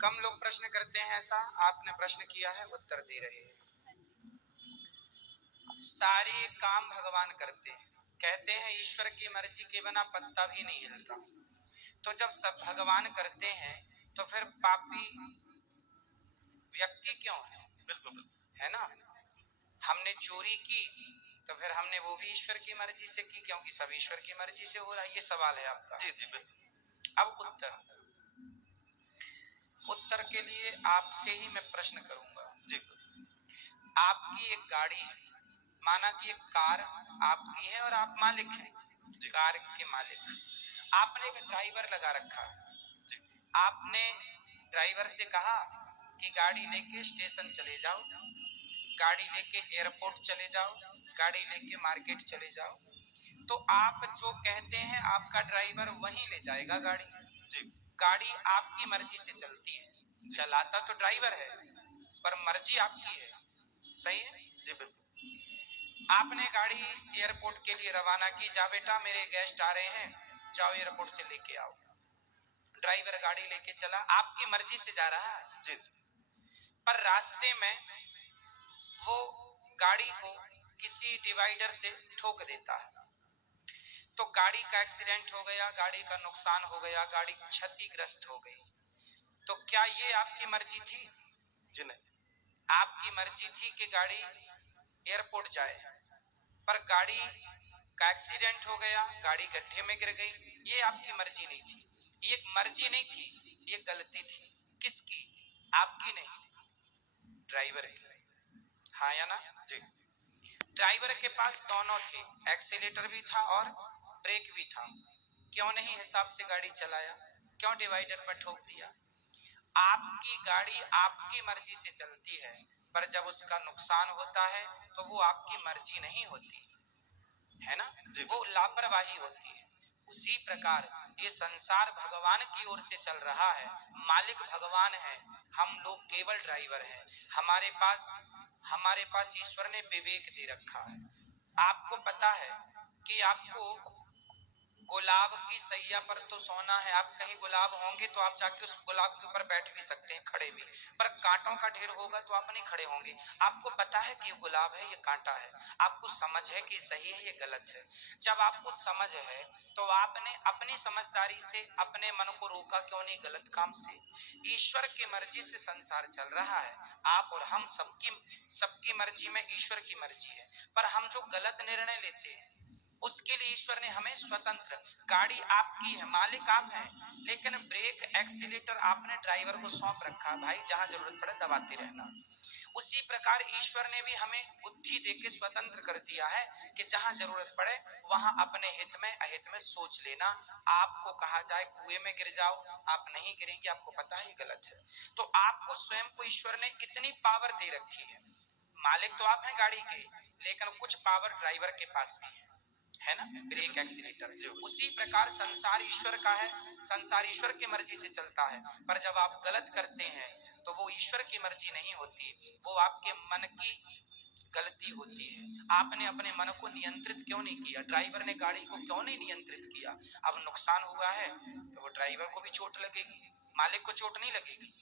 कम लोग प्रश्न करते हैं ऐसा, आपने प्रश्न किया है, उत्तर दे रहे हैं। सारे काम भगवान करते हैं, कहते हैं ईश्वर की मर्जी के बिना पत्ता भी नहीं हिलता। तो जब सब भगवान करते हैं तो फिर पापी व्यक्ति क्यों है? बिल्कुल, है ना। हमने चोरी की तो फिर हमने वो भी ईश्वर की मर्जी से की, क्योंकि सब ईश्वर की मर्जी से हो रहा है। ये सवाल है आपका। जी जी बिल्कुल। अब उत्तर के लिए आपसे ही मैं प्रश्न करूंगा। जी। आपकी एक गाड़ी है, माना कि एक कार आपकी है और आप मालिक हैं, कार के मालिक। आपने एक ड्राइवर लगा रखा है। आपने ड्राइवर से कहा कि गाड़ी लेके स्टेशन चले जाओ, गाड़ी लेके एयरपोर्ट चले जाओ, गाड़ी लेके मार्केट चले जाओ। तो आप जो कहते हैं आपका ड्राइवर वहीं ले जाएगा गाड़ी। जी। गाड़ी आपकी मर्जी से चलती है, चलाता तो ड्राइवर है पर मर्जी आपकी है। सही है जी बिल्कुल। आपने गाड़ी एयरपोर्ट के लिए रवाना की, जा बेटा मेरे गेस्ट आ रहे हैं, जाओ एयरपोर्ट से लेके आओ। ड्राइवर गाड़ी लेके चला, आपकी मर्जी से जा रहा है जी। पर रास्ते में वो गाड़ी को किसी डिवाइडर से ठोक देता है, तो गाड़ी का एक्सीडेंट हो गया, गाड़ी का नुकसान हो गया, गाड़ी क्षतिग्रस्त हो गई। तो क्या ये आपकी मर्जी थी? जी नहीं। आपकी मर्जी थी कि गाड़ी एयरपोर्ट जाए, पर गाड़ी का एक्सीडेंट हो गया, गाड़ी गड्ढे में गिर गई। ये आपकी मर्जी नहीं थी, ये मर्जी नहीं थी, ये गलती थी। किसकी? आपकी नहीं, ड्राइवर की। हाँ या ना? जी। ड्राइवर के पास दोनों थे, एक्सीलेटर भी था और ब्रेक भी था। क्यों नहीं हिसाब से गाड़ी चलाया? क्यों डिवाइडर पर ठोक दिया? आपकी गाड़ी आपकी मर्जी से चलती है, पर जब उसका नुकसान होता है तो वो आपकी मर्जी नहीं होती है ना, वो लापरवाही होती है। उसी प्रकार ये संसार भगवान की ओर से चल रहा है, मालिक भगवान है, हम लोग केवल ड्राइवर हैं। हमारे पास ईश्वर ने विवेक दे रखा है। आपको पता है कि आपको गुलाब की सैया पर तो सोना है, आप कहीं गुलाब होंगे तो आप जाके उस गुलाब के ऊपर बैठ भी सकते हैं, खड़े भी, पर कांटों का ढेर होगा तो आप नहीं खड़े होंगे। आपको पता है कि ये गुलाब है, ये कांटा है, आपको समझ है कि सही है, ये गलत है। जब आपको समझ है तो आपने अपनी समझदारी से अपने मन को रोका क्यों नहीं गलत काम से? ईश्वर की मर्जी से संसार चल रहा है, आप और हम सबकी मर्जी में ईश्वर की मर्जी है। पर हम जो गलत निर्णय लेते हैं उसके लिए ईश्वर ने हमें स्वतंत्र, गाड़ी आपकी है, मालिक आप हैं, लेकिन ब्रेक एक्सीलेटर आपने ड्राइवर को सौंप रखा, भाई जहां जरूरत पड़े दबाते रहना। उसी प्रकार ईश्वर ने भी हमें बुद्धि देके स्वतंत्र कर दिया है कि जहां जरूरत पड़े वहां अपने हित में अहित में सोच लेना। आपको कहा जाए कुएं में गिर जाओ, आप नहीं गिरेंगे, आपको पता है गलत है। तो आपको स्वयं को ईश्वर ने इतनी पावर दे रखी है। मालिक तो आप हैं गाड़ी के, लेकिन कुछ पावर ड्राइवर के पास भी है ना, ब्रेक एक्सीलेटर। उसी प्रकार संसार ईश्वर का है, संसार ईश्वर की मर्जी से चलता है, पर जब आप गलत करते हैं तो वो ईश्वर की मर्जी नहीं होती, वो आपके मन की गलती होती है। आपने अपने मन को नियंत्रित क्यों नहीं किया? ड्राइवर ने गाड़ी को क्यों नहीं नियंत्रित किया? अब नुकसान हुआ है तो वो ड्राइवर को भी चोट लगेगी, मालिक को चोट नहीं लगेगी।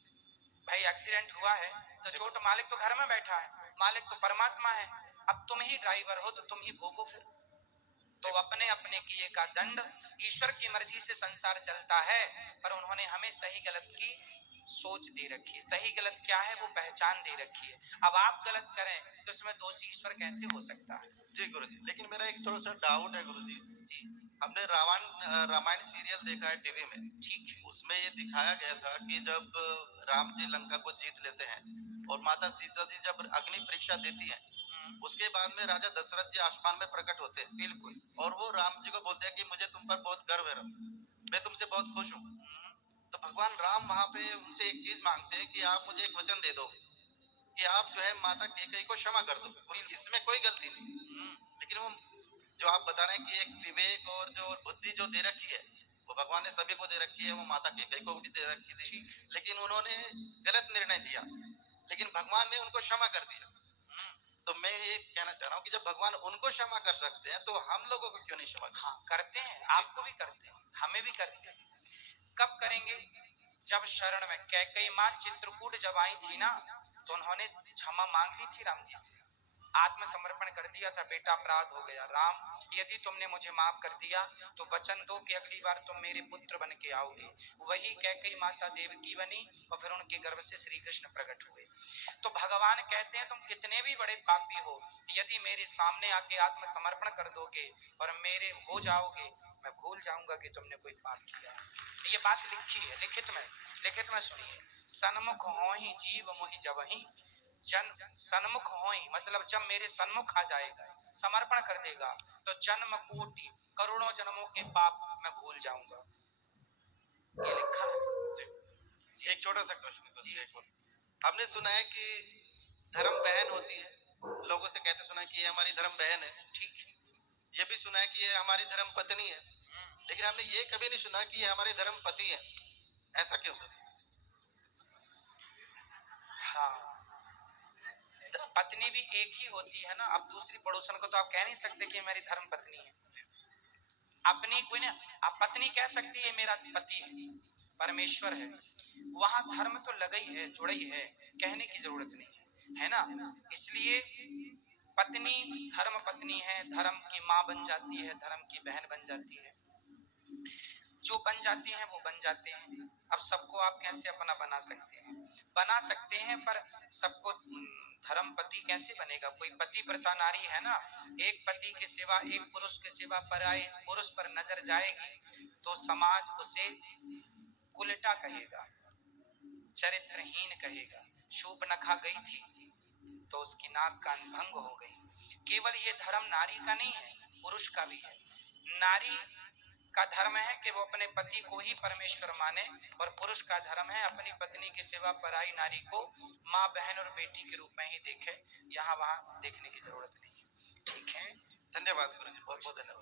भाई एक्सीडेंट हुआ है तो चोट मालिक तो घर में बैठा है, मालिक तो परमात्मा है। अब तुम ही ड्राइवर हो तो तुम ही भोगो फिर। तो अपने अपने किए का दंड, ईश्वर की मर्जी से संसार चलता है, पर उन्होंने हमें सही गलत की सोच दे रखी है। सही गलत क्या है वो पहचान दे रखी है। अब आप गलत करें तो इसमें दोषी ईश्वर कैसे हो सकता है? जी गुरुजी, लेकिन मेरा एक थोड़ा सा डाउट है गुरुजी। जी। हमने रामायण सीरियल देखा है टीवी में, ठीक है। उसमें ये दिखाया गया था कि जब राम जी लंका को जीत लेते हैं और माता सीता जी जब अग्नि परीक्षा देती हैं, उसके बाद में राजा दशरथ जी आसमान में प्रकट होते हैं। बिल्कुल। और वो राम जी को बोलते हैं कि मुझे तुम पर बहुत गर्व है, मैं तुमसे बहुत खुश हूँ। तो भगवान राम वहां पे उनसे एक चीज मांगते हैं कि आप मुझे एक वचन दे दो कि आप जो है माता कैकेयी को क्षमा कर दो, इसमें कोई गलती नहीं। लेकिन वो जो आप बता रहे हैं कि एक विवेक और जो बुद्धि जो दे रखी है वो भगवान ने सभी को दे रखी है, वो माता कैकेयी को भी दे रखी थी, लेकिन उन्होंने गलत निर्णय लिया, लेकिन भगवान ने उनको क्षमा कर दिया। तो मैं ये कहना चाह रहा हूँ कि जब भगवान उनको क्षमा कर सकते हैं तो हम लोगों को क्यों नहीं क्षमा? हाँ करते हैं, आपको भी करते हैं, हमें भी करते हैं। कब करेंगे? जब शरण में कैकेयी माँ चित्रकूट जब आई थी ना, तो उन्होंने क्षमा मांग ली थी राम जी से, आत्मसमर्पण कर दिया था, बेटा अपराध हो गया, राम यदि तुमने मुझे माफ कर दिया तो वचन दो कि अगली बार तुम मेरे पुत्र बन के आओगे। वही कैकेयी माता देवकी बनी और फिर उनके गर्भ से श्री कृष्ण प्रकट हुए। तो भगवान कहते हैं तुम कितने भी बड़े पापी हो, यदि मेरे सामने आके आत्मसमर्पण कर दोगे और मेरे हो जाओगे, मैं भूल जाऊंगा कि तुमने कोई पाप किया। ये बात लिखी है लिखित में सुनिए। सन्मुख होहि जीव मोहि जबहि, जन सन्मुख होई मतलब जब मेरे सन्मुख आ जाएगा, समर्पण कर देगा, तो जन्म कोटि करोड़ों जन्मों के पाप मैं भूल जाऊंगा। ये लिखा है। एक छोटा सा क्वेश्चन, आपने सुना है कि धर्म बहन होती है, लोगों से कहते सुना है कि ये हमारी धर्म बहन है, ठीक है। ये भी सुना है कि ये हमारी धर्म पत्नी है, लेकिन हमने ये कभी नहीं सुना कि ये हमारे धर्म पति है। ऐसा क्यों सर? हाँ, पत्नी भी एक ही होती है ना। अब दूसरी पड़ोसन को तो आप कह नहीं सकते कि मेरी धर्म पत्नी है, अपनी कोई ने आप पत्नी कह सकती है मेरा पति है, परमेश्वर है, वहां धर्म तो लगा ही है, जुड़ा ही है, कहने की जरूरत नहीं है ना। इसलिए पत्नी धर्म पत्नी है, धर्म की माँ बन जाती है, धर्म की बहन बन जाती है, जो बन जाती हैं वो बन जाते हैं। अब सबको आप कैसे अपना बना सकते हैं, पर सबको धर्म पति कैसे बनेगा? कोई पति प्रता नारी है ना, एक पति के सिवा, एक पुरुष के सिवा पराये पुरुष पर नजर जाएगी तो समाज उसे कुलटा कहेगा, चरित्रहीन कहेगा। शूर्पणखा गई थी तो उसकी नाक कान भंग हो गई। केवल ये धर्म नारी का नहीं है, पुरुष का भी है। नारी का धर्म है कि वो अपने पति को ही परमेश्वर माने, और पुरुष का धर्म है अपनी पत्नी के सिवा पराई नारी को माँ, बहन और बेटी के रूप में ही देखे, यहाँ वहाँ देखने की जरूरत नहीं है। ठीक है, धन्यवाद गुरु जी, बहुत बहुत धन्यवाद।